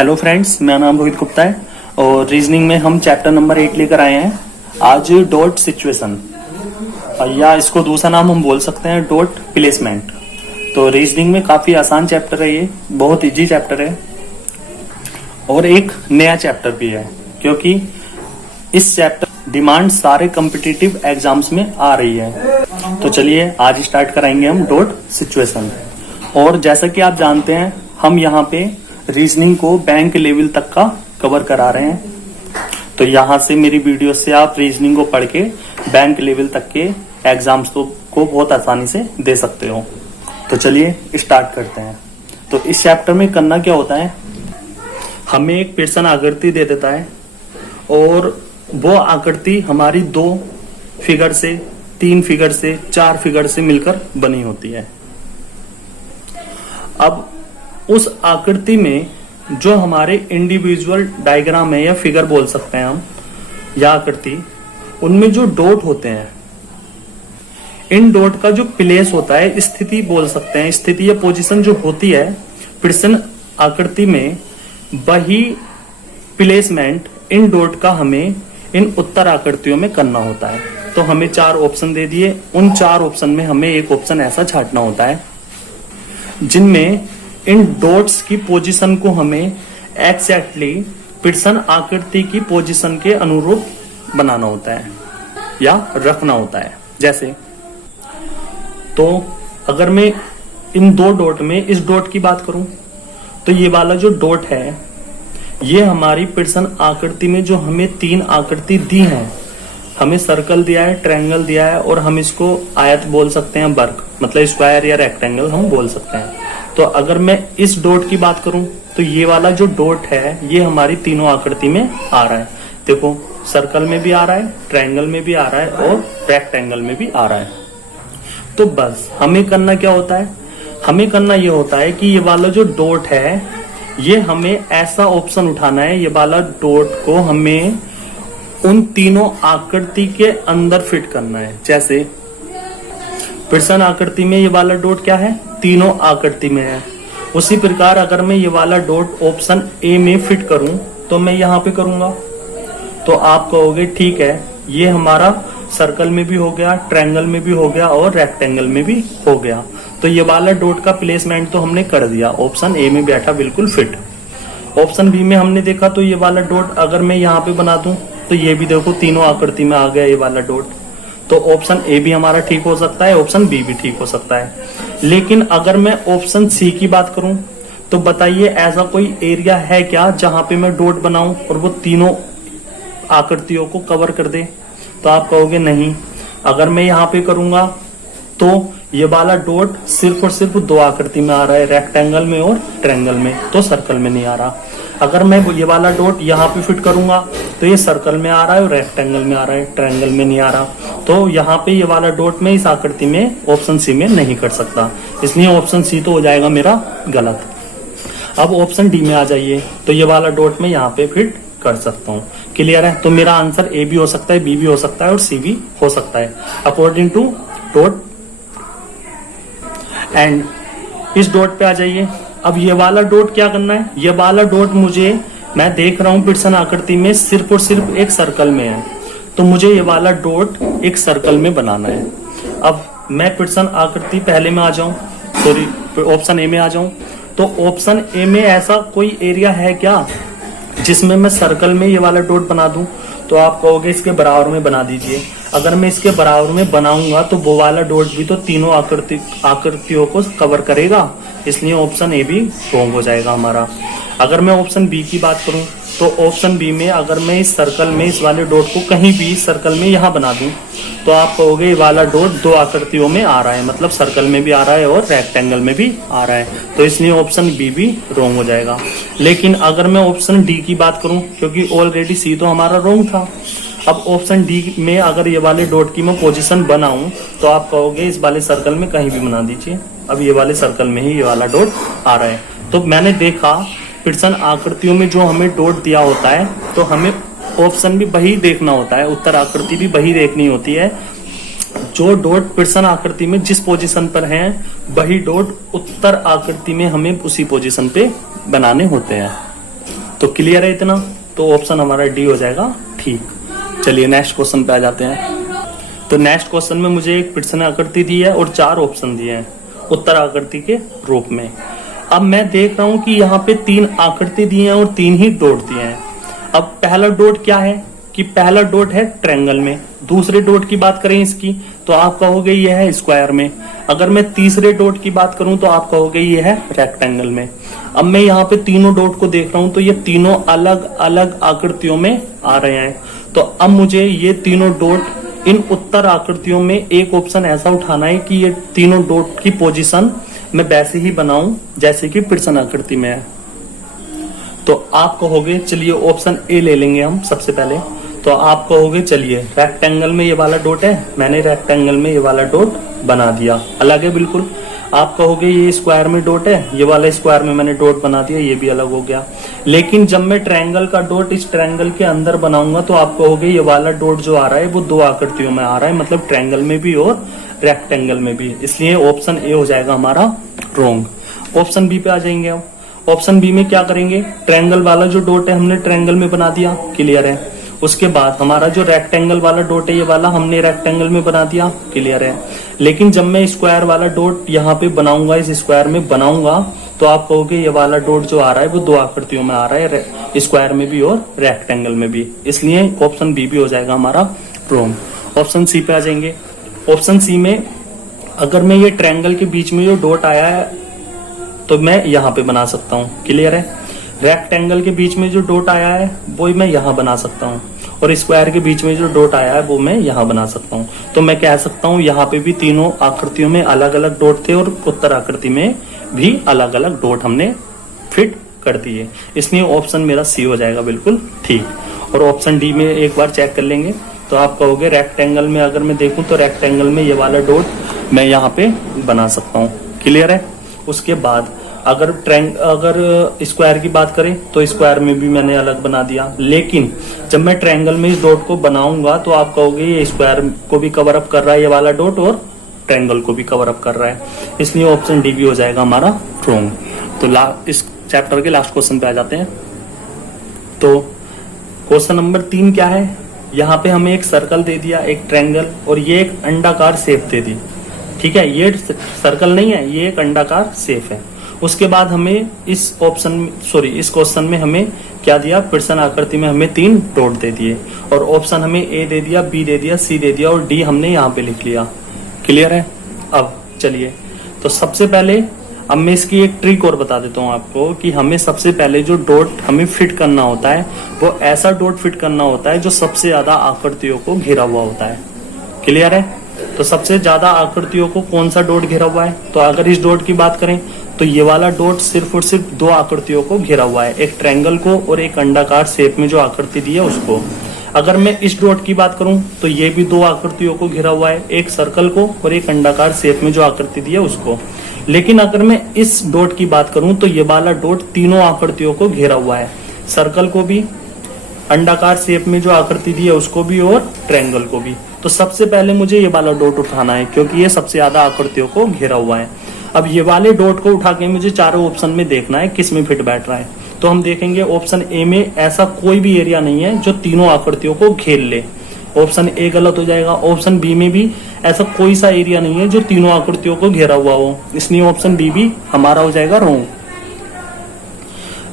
Hello friends, मेरा नाम रोहित गुप्ता है और रीजनिंग में हम चैप्टर नंबर 8 लेकर आए हैं आज। डॉट सिचुएशन, या इसको दूसरा नाम हम बोल सकते हैं डॉट प्लेसमेंट। तो रीजनिंग में काफी आसान चैप्टर है, ये बहुत इजी चैप्टर है और एक नया चैप्टर भी है क्योंकि इस चैप्टर डिमांड सारे कॉम्पिटिटिव एग्जाम्स में आ रही है। तो चलिए आज स्टार्ट कराएंगे हम डॉट सिचुएशन। और जैसा कि आप जानते हैं हम यहाँ पे रीजनिंग को बैंक लेवल तक का कवर करा रहे हैं। तो यहाँ से मेरी वीडियो से आप रीजनिंग को पढ़ के बैंक लेवल तक के एग्जाम्स को बहुत आसानी से दे सकते हो। तो चलिए स्टार्ट करते हैं। तो इस चैप्टर में करना क्या होता है, हमें एक पेयरसन आकृति दे देता है और वो आकृति हमारी 2 फिगर से, 3 फिगर से, 4 फिगर से मिलकर बनी होती है। अब उस आकृति में जो हमारे इंडिविजुअल डायग्राम है या फिगर बोल सकते हैं हम, या आकृति, उनमें जो डॉट होते हैं, इन डॉट का जो प्लेस होता है, स्थिति बोल सकते हैं, स्थिति या पोजीशन जो होती है पेयरसन आकृति में, वही प्लेसमेंट इन डॉट का हमें इन उत्तर आकृतियों में करना होता है। तो हमें 4 ऑप्शन दे दिए, उन 4 ऑप्शन में हमें एक ऑप्शन ऐसा छांटना होता है जिनमें इन डॉट्स की पोजीशन को हमें एग्जैक्टली पेयरसन आकृति की पोजीशन के अनुरूप बनाना होता है या रखना होता है। जैसे तो अगर मैं इन 2 डॉट में इस डॉट की बात करूं तो ये वाला जो डॉट है ये हमारी पेयरसन आकृति में जो हमें 3 आकृति दी हैं, हमें सर्कल दिया है, ट्रायंगल दिया है और हम इसको आयत बोल सकते हैं, वर्ग मतलब स्क्वायर या रेक्टेंगल हम बोल सकते हैं। तो अगर मैं इस डॉट की बात करूं तो ये वाला जो डॉट है ये हमारी तीनों आकृति में आ रहा है। देखो सर्कल में भी आ रहा है, ट्रायंगल में भी आ रहा है और रेक्टेंगल में भी आ रहा है। तो बस हमें करना क्या होता है, हमें करना ये होता है कि ये वाला जो डॉट है ये हमें ऐसा ऑप्शन उठाना है, ये वाला डॉट को हमें उन तीनों आकृति के अंदर फिट करना है। जैसे पेयरसन आकृति में ये वाला डॉट क्या है, तीनों आकृति में है। उसी प्रकार अगर मैं ये वाला डॉट ऑप्शन ए में फिट करूं तो मैं यहाँ पे करूंगा तो आप कहोगे ठीक है, ये हमारा सर्कल में भी हो गया, ट्रायंगल में भी हो गया और रेक्टेंगल में भी हो गया। तो ये वाला डॉट का प्लेसमेंट तो हमने कर दिया, ऑप्शन ए में बैठा बिल्कुल फिट। ऑप्शन बी में हमने देखा तो ये वाला डॉट अगर मैं यहाँ पे बना दूं तो ये भी देखो तीनों आकृति में आ गया ये वाला डॉट। तो ऑप्शन ए भी हमारा ठीक हो सकता है, ऑप्शन बी भी ठीक हो सकता है। लेकिन अगर मैं ऑप्शन सी की बात करूं तो बताइए ऐसा कोई एरिया है क्या जहां पे मैं डॉट बनाऊं और वो तीनों आकृतियों को कवर कर दे? तो आप कहोगे नहीं। अगर मैं यहाँ पे करूंगा तो ये वाला डॉट सिर्फ और सिर्फ 2 आकृति में आ रहा है, रेक्टेंगल में और ट्रायंगल में, तो सर्कल में नहीं आ रहा। अगर मैं ये वाला डॉट यहाँ पे फिट करूंगा तो ये सर्कल में आ रहा है और रेक्टेंगल में आ रहा है, ट्रायंगल में नहीं आ रहा। तो यहाँ पे ये वाला डॉट में इस आकृति में ऑप्शन सी में नहीं कर सकता, इसलिए ऑप्शन सी तो हो जाएगा मेरा गलत। अब ऑप्शन डी में आ जाइए तो ये वाला डॉट में यहाँ पे फिट कर सकता हूँ। क्लियर है? तो मेरा आंसर ए भी हो सकता है, बी भी हो सकता है और सी भी हो सकता है अकॉर्डिंग टू डॉट। एंड इस डॉट पे आ जाइए। अब ये वाला डॉट क्या करना है, ये वाला डॉट मुझे, मैं देख रहा हूं पेयरसन आकृति में सिर्फ और सिर्फ एक सर्कल में है, तो मुझे ये वाला डॉट एक सर्कल में बनाना है। अब मैं पेयरसन आकृति पहले में आ जाऊं, सॉरी ऑप्शन ए में आ जाऊं, तो ऑप्शन ए में ऐसा कोई एरिया है क्या जिसमें मैं सर्कल में ये वाला डॉट बना दूं? तो आप कहोगे इसके बराबर में बना दीजिए। अगर मैं इसके बराबर में बनाऊंगा तो वो वाला डॉट भी तो तीनों आकृतियों को कवर करेगा, इसलिए ऑप्शन ए भी रॉन्ग हो जाएगा हमारा। अगर मैं ऑप्शन बी की बात करूं तो ऑप्शन बी में अगर मैं इस सर्कल में इस वाले डॉट को कहीं भी सर्कल में यहाँ बना दूं तो आप कहोगे ये वाला डॉट 2 आकृतियों में आ रहा है, मतलब सर्कल में भी आ रहा है और रेक्टेंगल में भी आ रहा है, तो इसलिए ऑप्शन बी भी रॉन्ग हो जाएगा। लेकिन अगर मैं ऑप्शन डी की बात करूं, क्योंकि ऑलरेडी सी तो हमारा रॉन्ग था, अब ऑप्शन डी में अगर ये वाले डॉट की मैं पोजीशन बनाऊं तो आप कहोगे इस वाले सर्कल में कहीं भी बना दीजिए। अब ये वाले सर्कल में ही ये वाला डॉट आ रहा है। तो मैंने देखा पेयरसन आकृतियों में जो हमें डॉट दिया होता है तो हमें ऑप्शन भी वही देखना होता है, उत्तर आकृति भी वही देखनी होती है। जो डॉट पेयरसन आकृति में जिस पोजीशन पर हैं वही डॉट उत्तर आकृति में हमें उसी पोजीशन पे बनाने होते हैं। तो क्लियर है इतना, तो ऑप्शन हमारा डी हो जाएगा ठीक। चलिए नेक्स्ट क्वेश्चन पे आ जाते हैं। तो नेक्स्ट क्वेश्चन में मुझे एक प्रश्न आकृति दी है और 4 ऑप्शन दिए हैं उत्तर आकृति के रूप में। अब मैं देख रहा हूं कि यहाँ पे 3 आकृति दी हैं और 3 ही डॉट दिए हैं। अब पहला डॉट क्या है कि पहला डॉट है ट्रायंगल में, दूसरे डॉट की बात करें इसकी तो आप कहोगे ये है स्क्वायर में, अगर मैं तीसरे डॉट की बात करूं तो आप कहोगे ये है रेक्टेंगल में। अब मैं यहाँ पे तीनों डॉट को देख रहा हूं तो ये तीनों अलग अलग आकृतियों में आ रहे हैं। तो अब मुझे ये तीनों डॉट इन उत्तर आकृतियों में एक ऑप्शन ऐसा उठाना है कि ये तीनों डॉट की पोजीशन मैं वैसे ही बनाऊं जैसे कि प्रश्न आकृति में है। तो आप कहोगे चलिए ऑप्शन ए ले लेंगे हम सबसे पहले। तो आप कहोगे चलिए रेक्टेंगल में ये वाला डॉट है, मैंने रेक्टेंगल में ये वाला डॉट बना दिया, अलग है बिल्कुल। आप कहोगे ये स्क्वायर में डॉट है, ये वाला स्क्वायर में मैंने डॉट बना दिया, ये भी अलग हो गया। लेकिन जब मैं ट्रायंगल का डॉट इस ट्रायंगल के अंदर बनाऊंगा तो आप कहोगे ये वाला डॉट जो आ रहा है वो 2 आकृतियों में आ रहा है, मतलब ट्रायंगल में भी और रेक्टेंगल में भी। इसलिए ऑप्शन ए हो जाएगा हमारा रॉन्ग। ऑप्शन बी पे आ जाएंगे हम। ऑप्शन बी में क्या करेंगे, ट्रायंगल वाला जो डॉट है हमने ट्रायंगल में बना दिया, क्लियर है। उसके बाद हमारा जो रेक्टेंगल वाला डॉट है ये वाला हमने रेक्टेंगल में बना दिया, क्लियर है। लेकिन जब मैं स्क्वायर वाला डॉट यहाँ पे बनाऊंगा, इस स्क्वायर में बनाऊंगा, तो आप कहोगे ये वाला डॉट जो आ रहा है वो 2 आकृतियों में आ रहा है, स्क्वायर में भी और रेक्टेंगल में भी। इसलिए ऑप्शन बी भी हो जाएगा हमारा रॉन्ग। ऑप्शन सी पे आ जाएंगे। ऑप्शन सी में अगर मैं ये ट्रायंगल के बीच में जो डॉट आया है तो मैं यहाँ पे बना सकता हूँ, क्लियर है। रेक्टेंगल के बीच में जो डॉट आया है वो मैं यहाँ बना सकता हूँ, और स्क्वायर के बीच में जो डॉट आया है वो मैं यहाँ बना सकता हूँ। तो मैं कह सकता हूँ यहाँ पे भी तीनों आकृतियों में अलग अलग डॉट थे और उत्तर आकृति में भी अलग अलग डॉट हमने फिट कर दिए। इसलिए ऑप्शन मेरा सी हो जाएगा बिल्कुल ठीक। और ऑप्शन डी में एक बार चेक कर लेंगे तो आप कहोगे रेक्टेंगल में अगर मैं देखूं तो रेक्टेंगल में ये वाला डॉट मैं यहाँ पे बना सकता हूँ, क्लियर है। उसके बाद अगर स्क्वायर की बात करें तो स्क्वायर में भी मैंने अलग बना दिया। लेकिन जब मैं ट्रायंगल में इस डॉट को बनाऊंगा तो आप कहोगे ये स्क्वायर को भी कवर अप कर रहा है ये वाला डॉट, और ट्रायंगल को भी कवर अप कर रहा है। इसलिए ऑप्शन डी भी हो जाएगा हमारा रॉन्ग। तो इस चैप्टर के लास्ट क्वेश्चन पे आ जाते हैं। तो क्वेश्चन नंबर 3 क्या है, यहाँ पे हमें एक सर्कल दे दिया, एक ट्रायंगल, और ये एक अंडाकार शेप दे दी, ठीक है। ये सर्कल नहीं है, ये एक अंडाकार शेप है। उसके बाद हमें इस क्वेश्चन में हमें क्या दिया, प्रश्न आकृति में हमें 3 डॉट दे दिए, और ऑप्शन हमें ए दे दिया, बी दे दिया, सी दे दिया, और डी हमने यहाँ पे लिख लिया, क्लियर है। अब चलिए तो सबसे पहले अब मैं इसकी एक ट्रिक और बता देता हूँ आपको कि हमें सबसे पहले जो डॉट हमें फिट करना होता है वो ऐसा डॉट फिट करना होता है जो सबसे ज्यादा आकृतियों को घेरा हुआ होता है, क्लियर है। तो सबसे ज्यादा आकृतियों को कौन सा डॉट घेरा हुआ है, तो अगर इस डॉट की बात करें तो ये वाला डॉट सिर्फ और सिर्फ 2 आकृतियों को घेरा हुआ है, एक ट्रायंगल को और एक अंडाकार शेप में जो आकृति दी है उसको। अगर मैं इस डॉट की बात करूं तो ये भी 2 आकृतियों को घेरा हुआ है, एक सर्कल को और एक अंडाकार शेप में जो आकृति दी है उसको। लेकिन अगर मैं इस डॉट की बात करूं तो ये वाला डॉट तीनों आकृतियों को घेरा हुआ है, सर्कल को भी, अंडाकार शेप में जो आकृति दी है उसको भी, और ट्रायंगल को भी। तो सबसे पहले मुझे ये वाला डॉट उठाना है क्योंकि ये सबसे ज्यादा आकृतियों को घेरा हुआ है। अब ये वाले डॉट को उठा के मुझे चारों ऑप्शन में देखना है किस में फिट बैठ रहा है। तो हम देखेंगे ऑप्शन ए में ऐसा कोई भी एरिया नहीं है जो तीनों आकृतियों को घेर ले, ऑप्शन ए गलत हो जाएगा। ऑप्शन बी में भी ऐसा कोई सा एरिया नहीं है जो तीनों आकृतियों को घेरा हुआ हो, इसलिए ऑप्शन बी भी हमारा हो जाएगा रॉन्ग।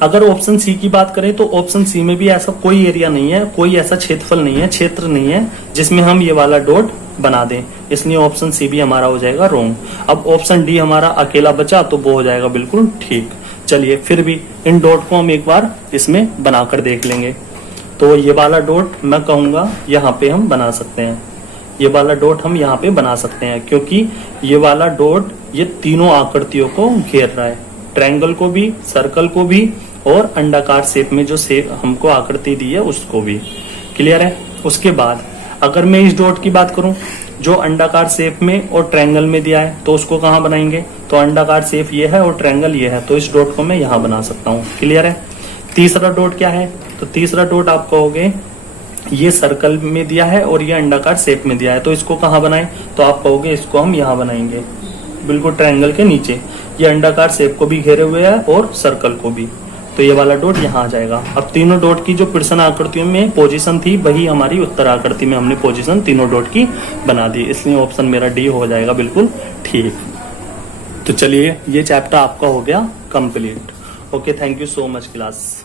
अगर ऑप्शन सी की बात करें तो ऑप्शन सी में भी ऐसा कोई एरिया नहीं है, कोई ऐसा क्षेत्रफल नहीं है, क्षेत्र नहीं है जिसमें हम ये वाला डॉट बना दें, इसलिए ऑप्शन सी भी हमारा हो जाएगा रॉन्ग। अब ऑप्शन डी हमारा अकेला बचा तो वो हो जाएगा बिल्कुल ठीक। चलिए फिर भी इन डॉट को हम एक बार इसमें बनाकर देख लेंगे। तो ये वाला डॉट मैं कहूंगा यहाँ पे हम बना सकते हैं, ये वाला डॉट हम यहाँ पे बना सकते हैं क्योंकि ये वाला डॉट ये तीनों आकृतियों को घेर रहा है, ट्रायंगल को भी, सर्कल को भी, और अंडाकार शेप में जो शेप हमको आकृति दी है उसको भी, क्लियर है। उसके बाद अगर मैं इस डॉट की बात करूं जो अंडाकार शेप में और ट्रायंगल में दिया है तो उसको कहाँ बनाएंगे, तो अंडाकार शेप ये है और ट्रायंगल ये है, तो इस डॉट को मैं यहाँ बना सकता हूँ, क्लियर है। तीसरा डॉट क्या है, तो तीसरा डॉट आप कहोगे ये सर्कल में दिया है और ये अंडाकार शेप में दिया है, तो इसको कहाँ बनाए, तो आप कहोगे इसको हम यहाँ बनाएंगे बिल्कुल ट्रायंगल के नीचे। ये अंडाकार शेप को भी घेरे हुए है और सर्कल को भी, तो ये वाला डॉट यहाँ आ जाएगा। अब तीनों डॉट की जो प्रश्न आकृतियों में पोजीशन थी वही हमारी उत्तर आकृति में हमने पोजीशन तीनों डॉट की बना दी, इसलिए ऑप्शन मेरा डी हो जाएगा बिल्कुल ठीक। तो चलिए ये चैप्टर आपका हो गया complete. Okay, thank you so much class.